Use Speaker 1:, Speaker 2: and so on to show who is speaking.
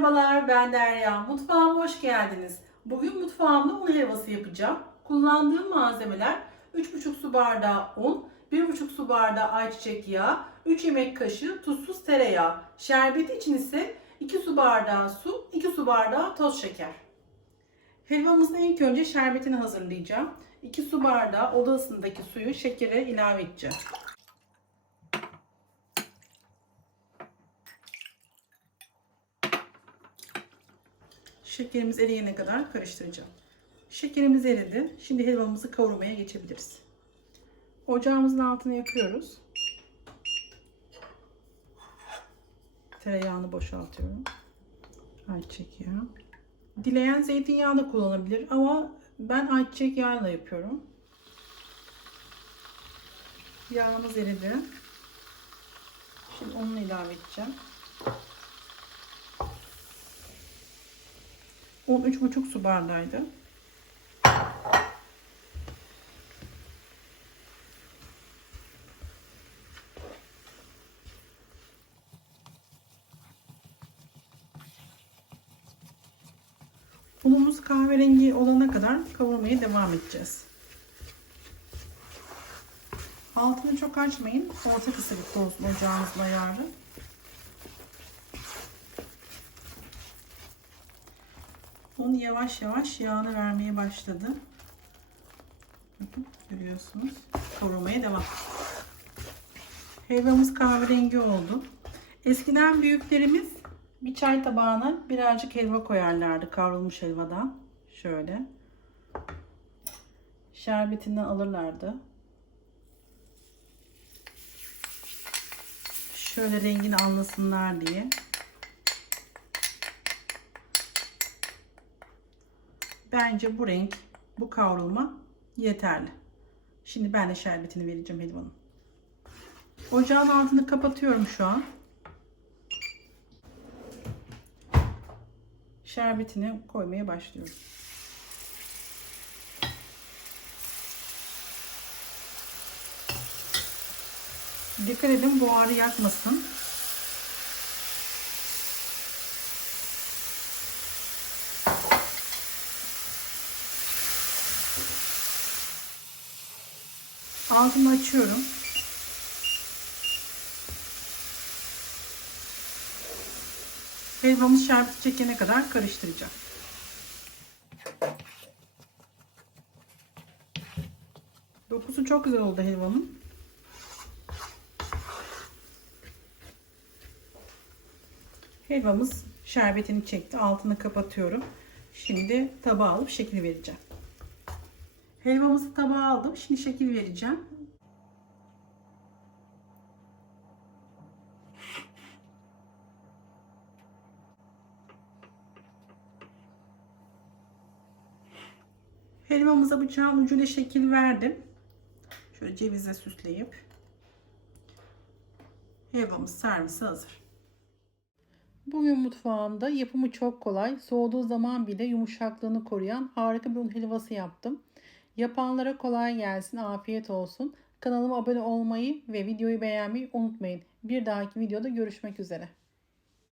Speaker 1: Merhabalar ben Derya. Mutfağıma hoş geldiniz. Bugün mutfağımda un helvası yapacağım. Kullandığım malzemeler 3,5 su bardağı un, 1,5 su bardağı ayçiçek yağı, 3 yemek kaşığı tuzsuz tereyağı. Şerbeti için ise 2 su bardağı su, 2 su bardağı toz şeker. Helvamızın ilk önce şerbetini hazırlayacağım. 2 su bardağı oda ısısındaki suyu şekere ilave edeceğim. Şekerimiz eriyene kadar karıştıracağım. Şekerimiz eridi. Şimdi helvamızı kavurmaya geçebiliriz. Ocağımızın altını yakıyoruz. Tereyağını boşaltıyorum. Ayçiçek yağı. Dileyen zeytinyağı da kullanabilir ama ben ayçiçek yağıyla yapıyorum. Yağımız eridi. Şimdi onu ilave edeceğim. Un 3,5 su bardağıydı. Unumuz kahverengi olana kadar kavurmaya devam edeceğiz. Altını çok açmayın. Orta kısıklıkta olsun ocağınızın ayarı. Un yavaş yavaş yağını vermeye başladı. Görüyorsunuz. Kavurmaya devam. Helvamız kahverengi oldu. Eskiden büyüklerimiz bir çay tabağına birazcık helva koyarlardı kavrulmuş helvadan. Şöyle. Şerbetinden alırlardı. Şöyle rengini anlasınlar diye. Bence bu renk, bu kavrulma yeterli. Şimdi ben de şerbetini vereceğim helvanın. Ocağın altını kapatıyorum şu an. Şerbetini koymaya başlıyorum. Dikkat edin buharı yakmasın. Altını açıyorum. Helvamız şerbeti çekene kadar karıştıracağım. Dokusu çok güzel oldu helvanın. Helvamız şerbetini çekti. Altını kapatıyorum. Şimdi tabağa alıp şekil vereceğim. Helvamızı tabağa aldım. Şimdi şekil vereceğim. Helvamıza bıçağın ucuyla şekil verdim. Şöyle cevizle süsleyip helvamız servise hazır. Bugün mutfağımda yapımı çok kolay, soğuduğu zaman bile yumuşaklığını koruyan harika bir un helvası yaptım. Yapanlara kolay gelsin, afiyet olsun. Kanalıma abone olmayı ve videoyu beğenmeyi unutmayın. Bir dahaki videoda görüşmek üzere.